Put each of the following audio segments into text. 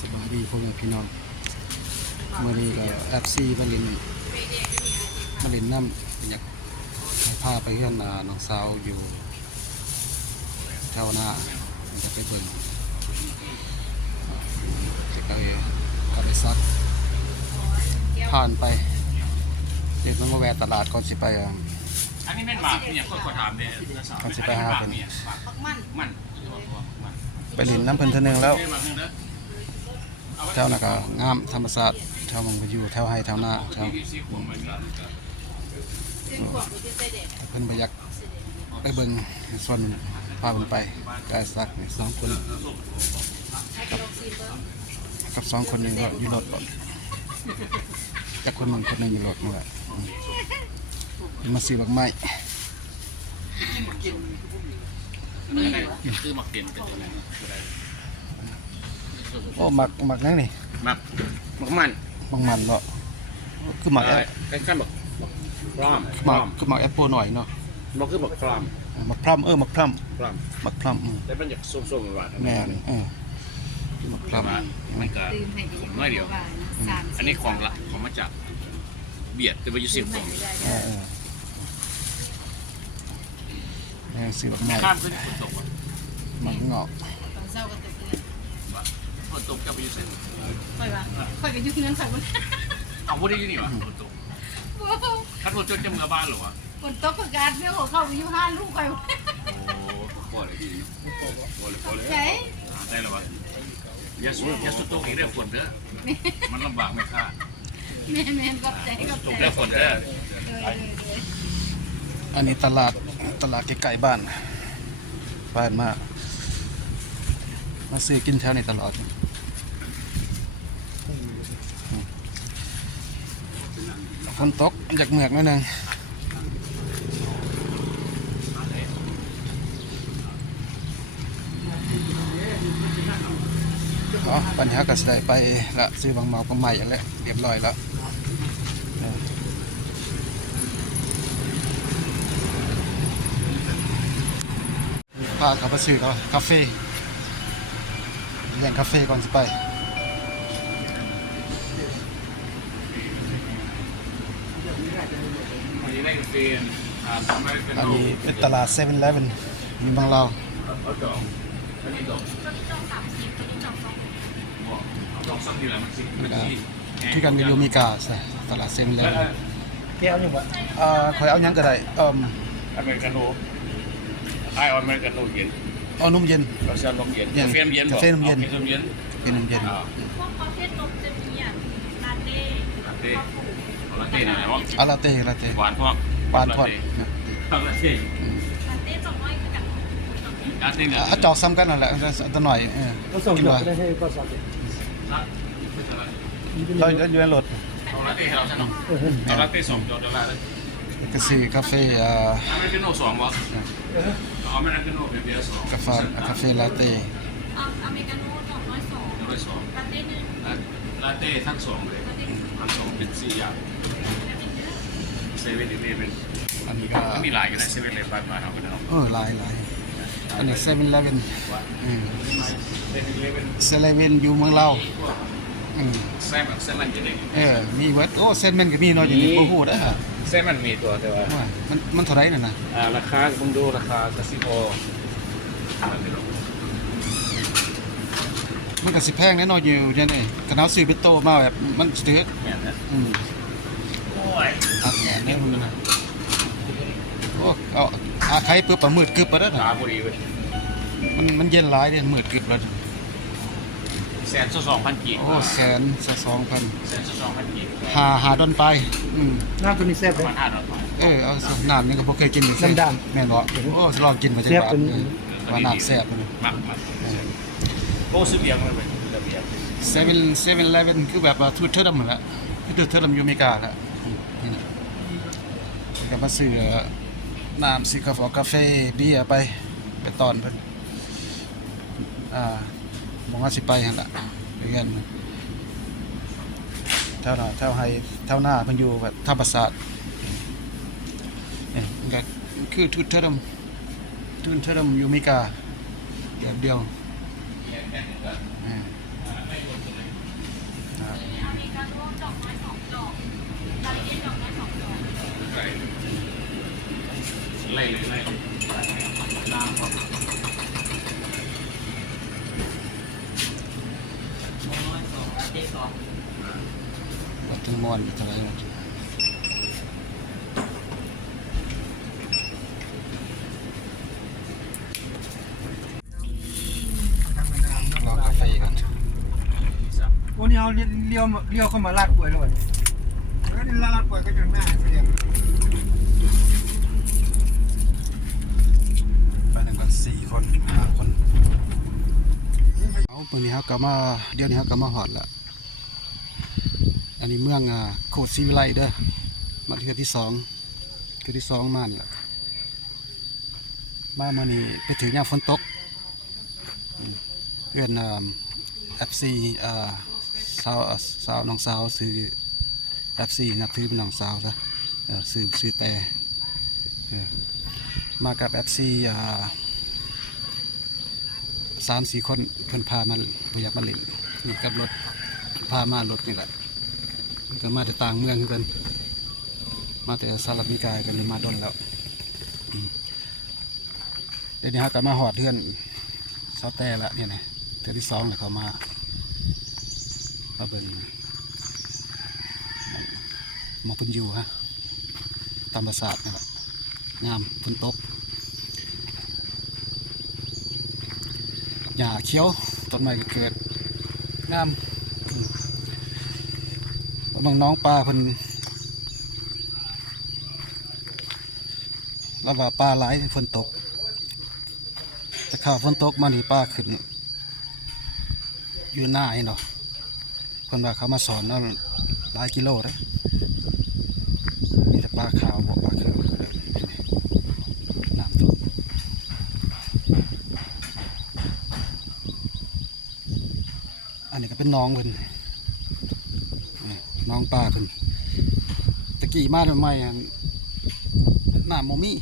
สวัสดีพ่อแม่พี่น้องวันนี้ก็FCมาเล่นน้ำอยากพาไปเฮือนน้องสาวอยู่แถวหน้าจะไปเบิ่งก็ไปซักผ่านไปเดี๋ยวต้องมาแวะตลาดก่อนสิไปอันนี้แม่นหมากเนี่ยคนขอถามเนี่ย ก่อนสิไปหาเพิ่น มัน ไปเล่นน้ำเพิ่นเทื่อนึงแล้วแถวนั้นก็งามธรรมศาสตร์แถวมันก็อยู่แถวไห้แถวหน้าแถวเพิ่นบ่อยากไปเบิ่งในส่วนพาเพิ่นไปได้สักสองคนกับสองคนนึงก็อยู่รถจากคนหนึ่งอยู่รถนี่แหละมาซื้อบักไม้คือหมักเด่นกันเลย โอ้หมักนั่นนี่ หมักมัน บางมันเนาะคือหมัก ใกล้ๆหมักพร้อม คือหมักแอปเปิลหน่อยเนาะ มันคือหมักพร้อม หมักพร่ำหมักพร่ พร้อม ำหมักพร่ำ แต่มันอยากส้มๆหวาน แม่นหมักพร่ำ มันก็น้อยเดียวอันนี้ของละของมาจากเบียดแต่ไปอยู่10 ของซื้อบักไม้ ข้ามขึ้นฝนตก หมักเงาะ ฝนตกจะไปอยู่เส้น ค่อยว่าค่อยก็อยู่ที่นั่นค่อยบ่ เอาพูดได้ยังนี่วะฝนตกถ้าฝนตกจะเมื่อบ้านหรอวะ ฝนตกก็การเรื่องของเขาไปอยู่ห้านลูกค่อย โอ้โหเลยดีโอ้เลย ใช่ ได้แล้ววะยาสุโตกอีกได้ฝนเด้อมันลำบากไม่ค่า แม่นกับใจกับ ตก ใจ ได้ฝนเด้อ อันนี้ตลาดใกล้ๆบ้านมาซื้อกินแถวในตลอดฝนตกอยากเหมือกนิดนึงปัญหาก็สิได้ไปละซื้อบางเมาบางใหม่อย่างแล้วเรียบร้อยแล้วพาเขาไปซื้อกาแฟเลี้ยงกาแฟก่อนสิไปอันนี้ได้เฟนอเมริกัน อัน โน่ นี้เป็นตลาดเซเว่นเลฟเว่นมีบางเรา เอาดอกอันนี้ดอกดอกซ้ำอยู่แล้วมันสิมันที่ ที่กันกับยูมิกาใช่ตลาดเซเว่นเลฟเว่น แก้วยังวะ คอยเอายังก็ได้อเมริกันโน่ไออเมริกันโน่เย็น เอานมเย็น เราจะนมเย็นกาแฟนมเย็น กาแฟนมเย็น นมเย็น เป็นนมเย็น พวกคาเฟ่นมจะมีลาเต้ ลาเต้ลาเต้ไหนวะ อาลาเต้ หวานพอ ปานพอด ลาเต้ ลาเต้200คือกัน ลาเต้เนี่ย จอกซ้ำกันนั่นแหละตัวหน่อยกินว่าเราอยู่ในรถ เอาลาเต้ให้เราใช่ไหมเอาลาเต้2 $2เลย ก็ซื้อกาแฟอเมริกาโน่2วะอเมริกาโน่เป็นเบียร์2กาแฟลาเต้ อเมริกาโน่202ลาเต้1ลาเต้ทั้ง2เลยทั้ง2เป็น4อย่างเซเว่นนี่เป็น อันนี้ก็ มีหลายกันนะเซเว่นเลยบ้านเราก็ได้เนาะ หลายอันนี้เซเว่นเลฟเว่นเซเว่นอยู่เมืองเราแซมันจะได้ มีเวิร์ดโอ้เซนแมนก็มีเนาะอย่างนี้โอ้โหได้ฮะ แซมันมีตัวแต่ว่า มันเท่าไรน่ะนะ ราคาผมดูราคากระซิบโอ มันก็สิแพงแน่นอนอยู่เนี่ยนี่กระน้าซื้อเป็นโตมาแบบมันสเตท แม่นนะโอ้ย อัดแหนเนี่ยมึงนะโอ้เอาใครเปิดประมืดกึบไปแล้ว ตา นะ บุรีเว้ย มันเย็นหลายเนี่ยมืดกึบแล้ว 1,200,000 กีบ โอ้120,000 1,200,000 กีบ หาดอนไปน้ำตัวนี้แซ่บ ประ เลย มาณ500 บาท เอาน้ำนี่ก็บ่เคยกินเลย น้ำดำ แม่นบ่โอ้ลองกินมาจังบาทว่าน้ำแซ่บเลย มากโอ้ซื้อเบียร์มาเลยเบียร์ เซเว่นเลฟเว่นคือแบบว่าทูตเทอร์ดัมเหมือนละคือทูตเทอร์ดัมอยู่อเมริกาละนี่นะก็มาซื้อน้ำซื้อกาแฟเบียร์ไปตอนเพิ่นมองว่าสิไปหั่นล่ะเรียนแถวหน้าเพิ่นอยู่แบบธรรมศาสตร์นี่มันก็คือทูตเทอร์ดัมอยู่อเมริกาเดียว ถึงมอนเท่าไหร่รอกาแฟกัน วันนี้เอาเลี้ยวเข้ามาลาดป่วยเลยแล้วนี่ลาดป่วยก็จะหน้าเสียง ไปหนึ่งกัน4 คน5 คนเอาวันนี้ครับกลับมาเดี๋ยวนี้ครับกลับมาหอดละอันนี้เมืองโคดซีวิไลเด้อมาเทือที่2มาเนี่ยมาเมื่อนี้ไปถึงยามฝนตกเพื่อนFC สาวน้องสาวซื้อ FC นับถือเป็นน้องสาวซะซื้อแต่มากับ FC 3-4 คนเพิ่นพามาบ่อยากมาเล่นนี่กับรถพามารถนี่แหละมันก็มาแต่ต่างเมืองคือกันมาแต่สหรัฐอเมริกากันเลยมาดนแล้วเดี๋ยวนี้ฮะก็มาหอดเทือนซาแต่ละเนี่ยนะเทือนที่2แล้วเขามาเบิ่งมาเพิ่นอยู่ฮะธรรมศาสตร์นี่แหละงามฝนตกหญ้าเขียวต้นไม้ก็เกิดงามบางน้องปลาเพิ่นแล้วว่าปลาหลายฝนตกแต่ข้าวฝนตกมานี่ปลาขึ้นอยู่หน้าไอ้เนาะเพิ่นว่าเขามาสอนนั่นหลายกิโลเลยมีแต่ปลาขาวบ่ปลาเขียวน้ำตกอันนี้ก็เป็นน้องเพิ่นน้องปลาเพิ่นตะกี้มาใหม่น้ำโมมี่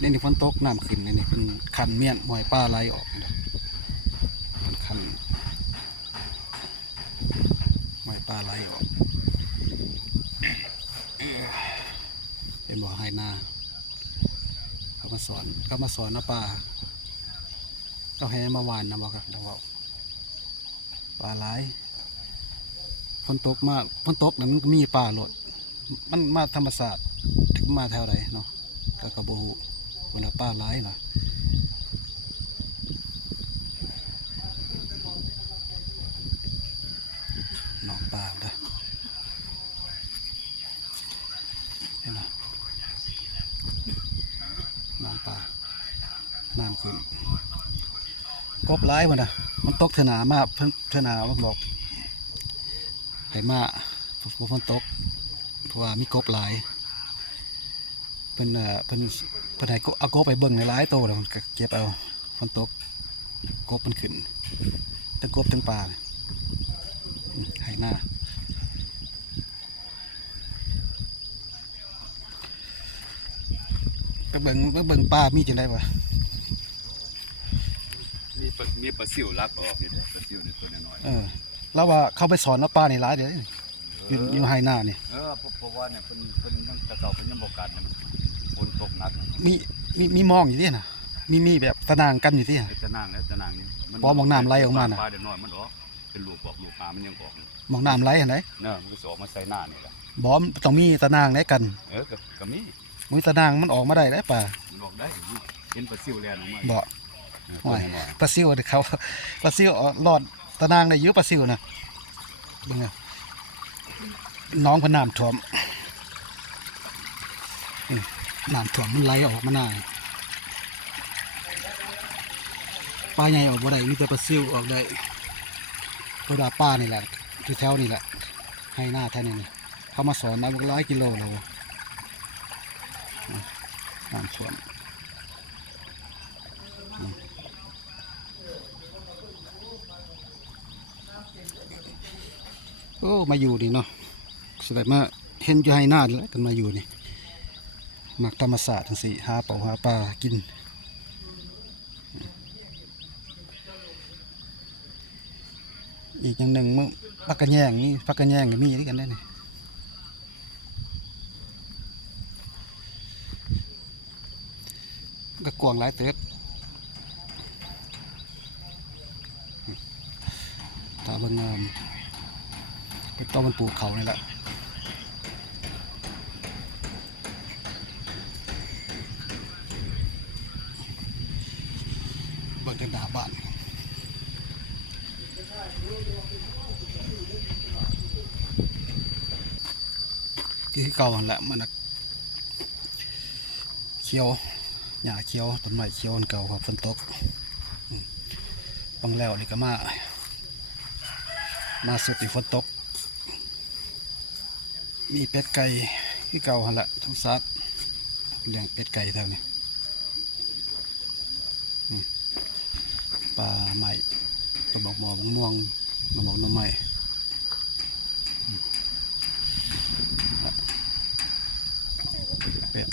นี่ฝนตกน้ำขึ้นนี่เป็นคันเมียนหอยปลาไหลออกนี่เป็นคันหอยปลาไหลออกเป็นบ่อไฮนาเขามาสอนนะปลาเขาให้มาหวานนะบอกครับเราบอกปลาไหลฝนตกมาฝนตกนั้นมันมีปลาโหลดมันมาธรรมศาสตร์ถึงมาแถวไหนเนาะก็บ่ฮู้เวลาปลาหลายเนาะน้องปลาเด้อเห็นไหมน้องปลาน้ำขึ้นกบหลายมันน่ะมันตกเถนามากเถนาว่าบอกให้มาฝนตกเพราะว่ามีกบหลายเพิ่นให้เอากบไปเบิ่งในหลายโตแล้วก็เก็บเอาฝนตกกบมันขึ้นทั้งกบทั้งปลาให้หน้าไปเบิ่งปลามีจังได๋วะ มีปลาซิวลักออกนี่ปลาซิวนี่ตัวน้อย แล้วว่าเขาไปสอนเอาปลานี่หลายเด้ออยู่ให้หน้านี่ เพราะว่าเนี่ยเพิ่นยังกระเก่าเพิ่นยังบ่กันฝนตกหนัก มีมองอยู่ที่น่ะมีแบบตะนางกันอยู่ที่น่ะ จะนั่งนี่ พอมองน้ำไหลออกมาน่ะ ปลาเดี๋ยวน้อยมันออกเป็นลูกปลามันยังออก มองน้ำไหลหั่นได เนาะมันก็สิออกมาใส่หน้านี่ล่ะ บ่ต้องมีตะนางได้กัน ก็มี มุ้ยตะนางมันออกมาได้ปลา มันออกได้เห็นปลาซิวแล่นออกมา บ่ ตัว โอ้ย น้อย ปลาซิวเด้อเขาปลาซิวรอดตะนางได้อยู่ปลาซิวน่ะเบิ่งเอาน้องเพิ่นน้ำท่วมนี่น้ำท่วมมันไหลออกมาหน้าปลาใหญ่ออกบ่ได้มีแต่ปลาซิวออกได้เพราะว่าปลานี่แหละแถวนี่แหละให้หน้าแท้นี่เขามาสอนมาหลายกิโลแล้วน้ำท่วมโอ้มาอยู่ดีเนาะแสดงมาเห็นอยู่ให้หน้าแล้วกันมาอยู่นี่มักธรรมศาสตร์ทั้งสี่หาเป่าหาปลากินอีกอย่างหนึ่งมึงพักกระแยงนี่พักกระแยงก็มีด้วยกันได้นี่ก็กวางหลายเติบตาเบิ่งงามเป็นต้นมันปลูกเขานี่แหละ เบิ่งกันหน้าบ้านที่เก่าหั่นแหละมันน่ะเขียวหญ้าเขียวต้นไม้เขียวอันเก่าครับฝนตกบังแล้วนี่ก็มาสุดที่ฝนตกมีเป็ดไก่ที่เก่าหั่นแหละทั้งซัดเลี้ยงเป็ดไก่แถวนี้ปลาใหม่กระบอกหมอมะม่วงน้ำหมอกน้ำใหม่เป็ด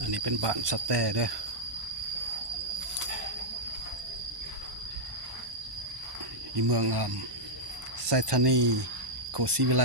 อันนี้เป็นบ้านสแตเด้ออยู่เมืองไซธานีโคซิวิไล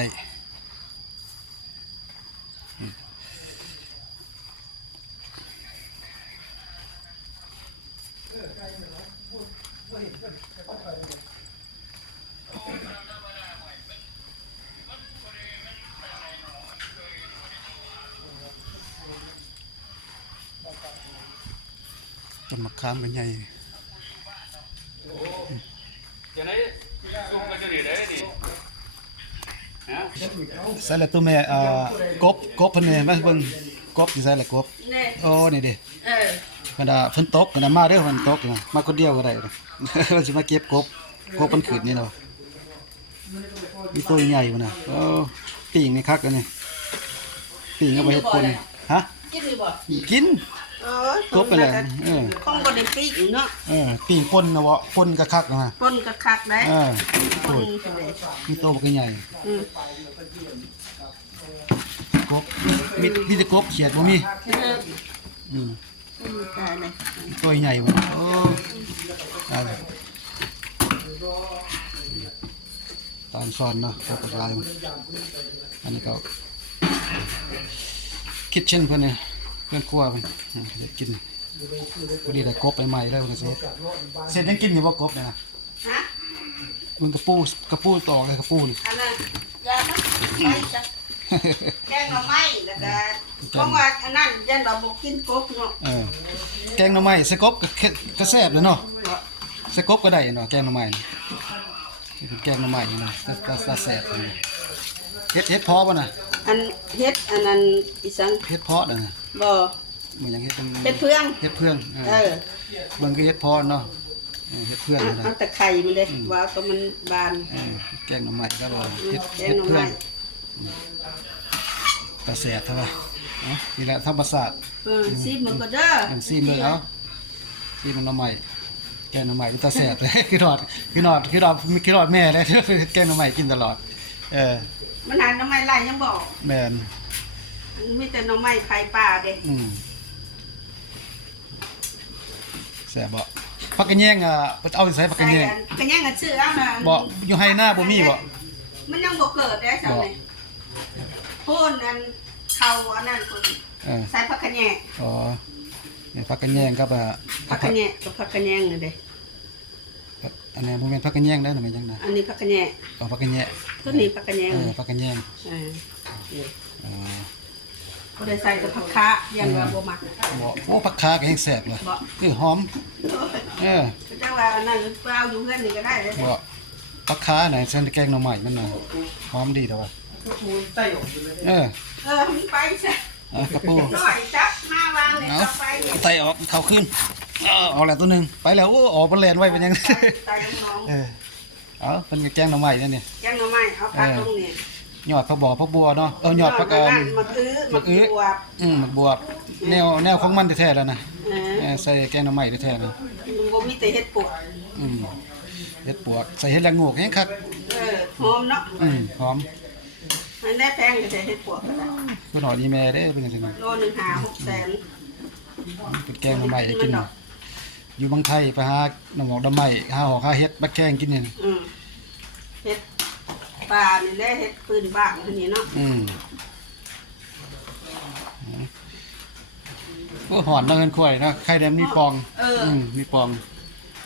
ต้นมะขามกันใหญ่ จะได้ส่งกันจะได้ดิฮะ ใส่ละตัวแม่กบเพิ่นนี่มาเบิ่งกบสิใส่ละกบ นี่ โอ้นี่เด้ เออ มันฝนตกกันมาเด้อฝนตกนะมาคนเดียวก็ได้นะ เราสิมาเก็บกบมันขึ้นนี่เนาะมีตัวใหญ่บ่น่ะโอ้ปิ่งนี่คักอันนี้ปิ่งเอาไปเฮ็ดคนฮะ กินหรือบ่ กิน เออก บไปเลยเออ คงบ่ได้ปีกเนาะ ปิ่งปนนะบ่ปนก็คักนะ ปนกะคักได้ เออ ป โอ้ น ย จังได๋ มีตัวบักใหญ่ อืม กบมีแต่กบเขียดบ่มี เออ อืม ตายเลย ตัวใหญ่บ่โอ้ตายแล้วตามซ้อนเนาะกบลายมันอันนี้ก็คิดเช่นเพิ่นเนี่ยเพื่อนครัวเพิ่นเฮ็ดกินพอดีได้กบใหม่ๆแล้วเพิ่นก็สิเสร็จยังกินอยู่บ่กบเนี่ยนะ ฮะ มันกระปูตอกเลยกระปูนี่ อันนั้นยามันไปจ้ะแกงหน่อไม้แล้วก็เพราะว่าอันนั้นยันว่าบ่กินกบเนาะ แกงหน่อไม้ใส่กบก็แซ่บเลยเนาะใส่กบก็ได้เนาะแกงหน่อไม้นี่เป็นแกงหน่อไม้นี่นะก็แซ่บเลยเฮ็ดพอบ่น่ะ อันเฮ็ดอันนั้นอีสัง เฮ็ดเพาะน่ะ บ่ มันยังเฮ็ดเป็น เฮ็ดเพื่อง เฮ็ดเพื่อง เออ เบิ่งคือเฮ็ดเพาะเนาะเฮ็ดเพื่องนี่นะ เอาแต่ไข่มันเลยว่าตัวมันบาน แกงหน่อไม้ก็บ่เฮ็ด แกงหน่อ เพื่อ ไม้ งก็แซ่บเท่าว่านี่แหละธรรมศาสตร์ ซีมันก็เด้อ อย่างซีเลยเอาซีมันหน่อไม้แกงหน่อไม้ก็ตาแซ่บเลย คือรอดแม่เลย แกงหน่อไม้กินตลอดมันหันหน่อไม้ไล่ยังบอก แม่น มีแต่หน่อไม้ไผ่ป่าเด้ แซ่บบ่ผักกระแยงเอาใส่ผักกระแยง กระแยงกันซื้อเอาน่ะ บ่อยู่ให้หน้าบ่มีบ่ มันยังบ่เกิดได้ซั่นนี่โพนอันเขาอันนั้นคนใส่ผักกระแยง อ๋อเนี่ยผักกระแยงกับผักกระแยงกับผักกระแยงนี่เด้ อันนี้บ่แม่นผักกระแยงได้อมันจังได๋ อันนี้ผักกระแยง ผักกระแยง ตัวนี้ผักกระแยง ผักกระแยง อ๋บ่ได้ใส่แต่ผักคะยันว่าบ่มัก บ่โอ้ผักคาก็แห้งแซ่บเลยคือหอมจังว่าอันนั้นเปล่าอยู่เฮือนนี่ก็ได้เด้ บ่ผักคาไหนเส้นแกงหน่อไม้มันน่ะหอมดีเด้อว่ะมันไปซะ กระปู น้อยจับมาวางนี่ต่อไปนี่ ไตออกเข้าขึ้นเอาแล้วตัวนึงไปแล้วโอ้ออกบ่แล่นไว้เป็นยัง ไตน้อง เอาเป็นแกงหน่อไม้นั่นนี่ แกงหน่อไม้เอาผักตรงนี้ ยอดผักบัวเนาะยอดผัก มะอื้อ หมักบวบแนวของมันแท้ๆแล้วนะใส่แกงหน่อไม้แท้ๆนะ บ่มีแต่เฮ็ดปวก เฮ็ดปวกใส่เฮ็ดละโงกแห้งคัก หอมเนาะ หอม มันได้แพงก็ใส่เฮ็ดปวกก็ได้ คือหน่อดีแม่เด้เป็นจังซี่นะ โลนึง5-6แสน เป็นแกงหน่อไม้ให้กินอยู่บางไทยไปหาหน่อหมอกดอกไม้หาหอกหาเฮ็ดบักแกงกินนี่ เฮ็ดป่านี่แหละเฮ็ดปืนบ้านอันนี้เนาะ โอ้หอนเนาะเงินข่อยเนาะไข่แดงมีปองมีปอง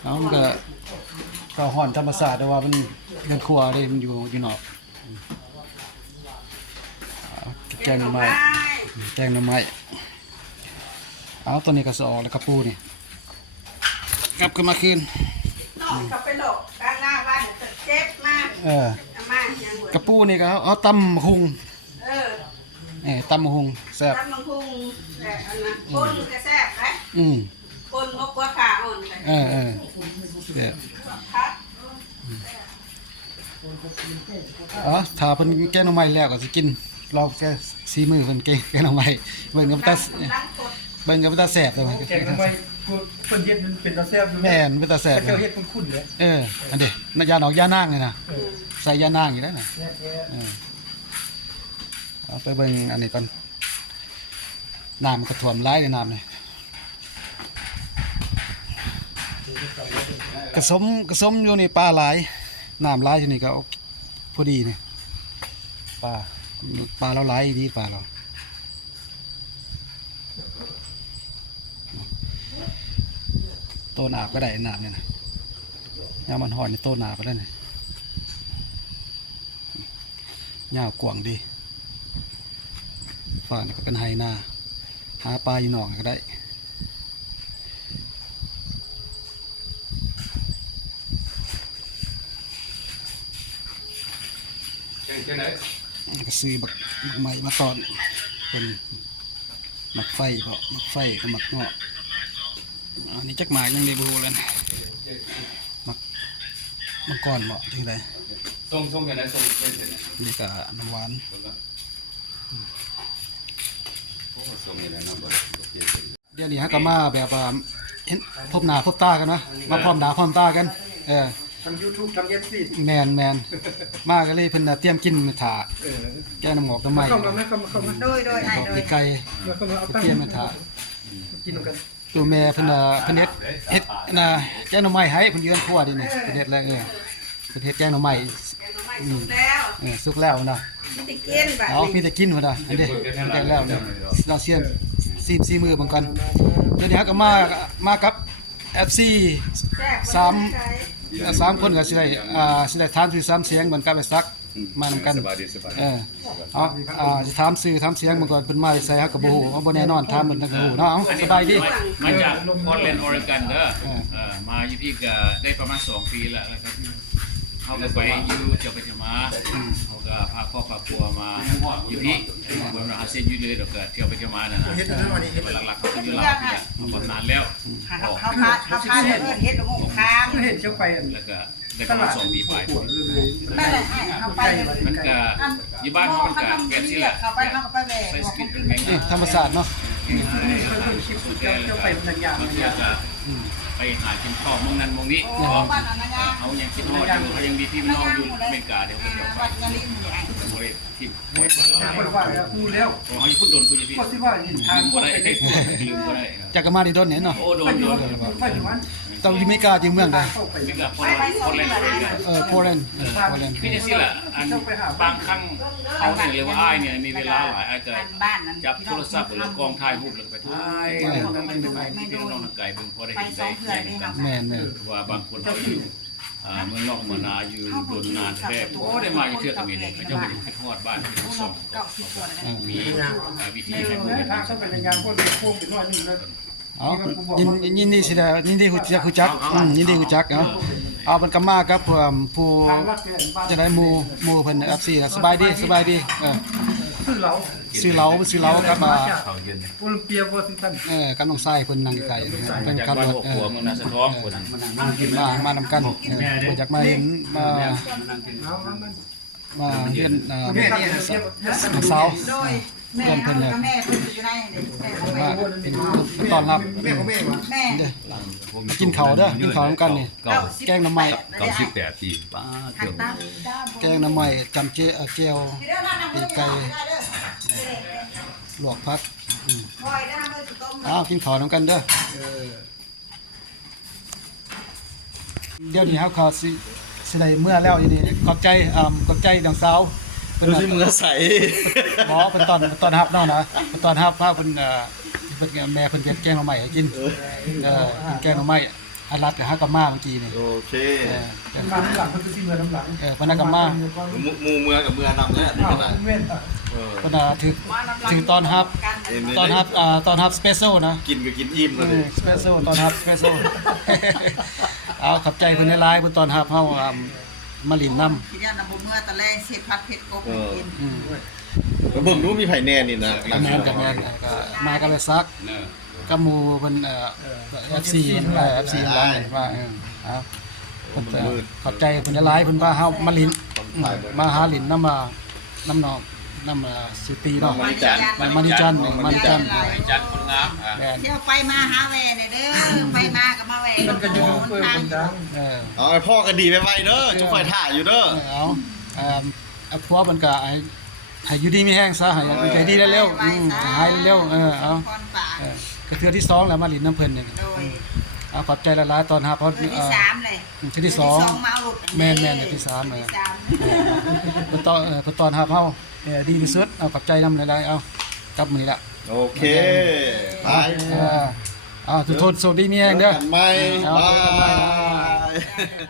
แล้วมันก็หอนธรรมศาสตร์แต่ว่ามันเงินครัวเด้มันอยู่นอก งหน่อไม้แกงหน่อไม้เอาตัวนี้ก็สออกแล้วก็ปูนี่กลับขึ้นมาคืน น้องเขาไปหลบด้านหน้าบ้านเจ็บมาก อามายังหัว กระปูนี่ก็เอาตำหุง ตำหุงแซ่บ ตำมังคุงแต่อันนั้นก้นก็แซ่บไหม อืม ก้นงกกว่าขาอ่อนเลย แซ่บ ครับ ถ้าเพิ่นแกงหน่อไม้แล้วก็สิกินรอบแค่สีมือเพิ่นแกงหน่อไม้เบิ่งกับตา ล้างกด เบิ่งกับตาแซ่บเลย แกงทำไมคนเฮ็ดมันเป็นตาแซ่บอยู่ แม่นเป็นตาแซ่บ เจ้าเฮ็ดคุ้นๆเลย อันเด้น้ำยาหนอกยานางนี่นะใส่ยานางอยู่แล้วน่ะ แซ่บ เอาไปเบิ่งอันนี้ก่อนน้ำมันก็ท่วมหลายในน้ำนี่กระสมอยู่นี่ปลาหลายน้ำหลายอยู่นี่ก็เอาพอดีนี่ปลาเราหลายดีปลาเราโตนาบก็ได้น้ำเนี่ยนะยามมันห่อนนี่โตนาบไปแล้วนี่ยาวกว้างดีฝ่านี่ก็เป็นไฮนาหาปลาอยู่หนองก็ได้ก็ซื้อบักใหม่มาตอนเป็นหมักไฟเพราะหมักไฟกับหมักเงาะอันนี้จักหมายยังได้บรูเลยหมักก่อนเหมาะที่ใด ส่งกันได้ส่งเสร็จเนี่ย นี่ก็น้ำหวาน ส่งกันได้น้ำบ่ เดี๋ยวนี้ฮะก็มาแบบว่าเห็นพบหน้าพบตากันนะมาพร้อมหน้าพร้อมตากันทำ YouTube ทำ FC แมนมาก็เลยเพิ่นน่ะเตรียมกินถาแกงน้ำหมอกน้ำไหม้ เข้ามา โดยไอ้ กับ โดย ปีไก่ เข้ามาเอาตั้ง เตรียมถา กินกัน ตัวแม่เพิ่นน่ะเพิ่นเฮ็ดน่ะแกงหน่อไม้ให้เพิ่นยืนครัวดินี่เพิ่นเฮ็ดแล้วเพิ่นเฮ็ดแกงหน่อไม้ แกงหน่อไม้สุกแล้ว สุกแล้วเนาะ มีแต่กินแบบ เอาพี่แต่กินพุ่นน่ะอันนี้ได้แล้วเนี่ยเราเสียมซีมือเบิ่งก่อนเดี๋ยวนี้ฮะก็มากับ FC สามคนก็สิได้สิได้ถามชื่อ3เสียงเหมือนกับไอ้ซักมานำกัน สบายดี สิถามชื่อถามเสียงเมื่อก่อนเพิ่นมาได้ใส่ฮักก็บ่ฮู้บ่แน่นอนถามเพิ่นก็บ่ฮู้เนาะเอาสบายดี มาจากพอร์ตแลนด์ออริกอนเด้อมาอยู่พี่ก็ได้ประมาณ2 ปีแล้วครับเขาก็ไปอยู่เจ้าไปจะมาเขาก็พาครอบครัวมาอยู่พี่บนอาเซียนอยู่เลยดอกก็เที่ยวไปเที่ยวมาน่ะนะหลักๆเขาอยู่ลาวเนี่ยมาบนานแล้ว เขาพาเดินเฮ็ดลงค้าง เห็นเจ้าไป แล้วก็ได้ประมาณ2 ปีไป นั่นแหละเขาไป มันก็อยู่บ้านมันก็แบบนี้แหละ เขาไปเขาก็ไปแหว ใส่ ก สกินแม่ง นี่ธรรมศาสตร์เนาะ เจ้าไปมันอย่าง บางทีก็ไปหากินข้าวมงนั้นมงนี้ โอ้บ้านนั้นนะ เขายังคิดฮอดอยู่เขายังมีพี่น้องอยู่อเมริกาเดี๋ยวเขาจะไป วัดยาลิมเนี่ย โอ้ยที่ป่วยมา หา แล้ว คนว่าแล้วกูแล้ว เขาอยู่พุ่นโดนคุยพี่ ก็สิว่าเห็นทาง ลืมบ่ได้ลืมบ่ได้ จักก็มาได้โดนเนี่ยเนาะ โอ้โดนโดน ไปถึงวัน ต้องอยู่อเมริกาจริงเมืองใด เข้าไป นี่ก็คนเล่นกัน โปแลนด์โปแลนด์ พี่จะสิล่ะอันบางครั้งเขาเนี่ยเรียกว่าอ้ายเนี่ยมีเวลาหลายอ้ายก็ บ้านนั้น จับโทรศัพท์หรือกล้องถ่ายรูปแล้วก็ไปถ่ายนั่นเป็นไปที่พี่น้องทางไกลเบิ่งพอได้ ไป เห็น ส ได้ องเพื่อน แย่ง เลย กัน ค่ะ แม่น ว่าบางคนเขาอยู่เมืองนอกเมืองนาอยู่โดนนานแท้โอ้ได้มาอยู่เทือกตะเมียนเขาจะไปคิดฮอดบ้านที่ส่ง 90 คนนะ มีวิธีให้ผู้ ทางเข้าไปในงานคนโค้งเป็นว่านี่เลย เอายินดีสิได้ยินดีฮู้จักยินดีฮู้จักเอาเป็นก็มากับผู้ ทางวัดเนี่ยบ้าน จะได้หมู่เพิ่น FC สบายดีคือเรา ซื้อเหล้ากับโอลิมเปียวอชิงตัน กับน้องชายเพิ่นนั่งไกลเพิ่น จาก ขับ บ้าน รถ หกหัวเมืองนาสะท้องคน มานำกันบ่อยากมาเห็นมาเรียน แม่นี่ สาว โดยแม่กับแม่คุณอยู่ในแม่ของแม่ มาเป็นต้อนรับ แม่ของแม่วะ แม่ กินข้าวเด้อกินข้าวนำกันนี่แกงหน่อไม้ 98 ปีป้าเกือบ แกงหน่อไม้จำเจียวปีกไก่ลวกผักกินข้าวนำกันเด้อเดี๋ยวนี้เฮาขอสิได้เมื่อแล้วอยู่นี่ขอบใจน้องสาวเพิ่นมือใสบ่เพิ่นตอนรับเนาะนะเพิ่นตอนรับพาเพิ่นแม่เพิ่นเฮ็ดแกงหน่อไม้ให้กินแกงหน่อไม้อันรัดกับฮากามาเมื่อกี้นี่ โอเค มาน้ำหลังมันคือที่เมืองน้ำหลัง พนักกามา หมู่เมืองกับเมืองนำเนี่ยนี่ขนาด เว้น เพิ่นถือตอนรับตอนรับสเปเชียลนะ กินก็กินอิ่มแล้วดิ สเปเชียลตอนรับสเปเชียล เอาขอบใจเพิ่นหลายๆเพิ่นตอนรับเฮามาลินน้ำ ทีนี้นะบ่เมื่อตะแลงเสียผัดเผ็ดกบกิน แล้วเบิ่งดูมีไผแน่นี่นะ กับแม่นกับแม่นก็มากันเลยซัก เนอะ กับหมู่เพิ่นFC เห็นว่า FC ว่าว่าเอาเพิ่นขอบใจเพิ่นหลายๆเพิ่นว่าเฮามาลินมาหาลินน้ำน้ำนองน้ำสิปีเนาะ มาจัน มานิจันมานิจัน จันคนงามอ่ะ แม่น เที่ยวไปมาหาแหวนเด้อไปมาก็มาแหวน มันก็อยู่เพื่อนคนดัง เอาไอ้พ่อก็ดีไปไวเด้อจุกไฟถ่าอยู่เด้อ เอาพวกมันก็ให้อยู่ดีมีแห้งซะให้อยู่ใจดีเร็วๆหายเร็วเอา คนปาก ก็เทื่อที่2แล้วมาลินน้ำเพิ่นนี่ โดย เอาขอบใจหลายๆตอนรับเพราะ ที่3เลย ที่ที่ มาเอาลูก 2แม่นๆที่3เลยเพิ่นตอนรับเฮาดีที่สุดเอาขอบใจนำหลายๆเอากลับมื้อนี้ละ โอเคไป ทุกคนสวัสดีมีแห้งเด้อ กันไหม เอา บา ไปกันใหม่ ย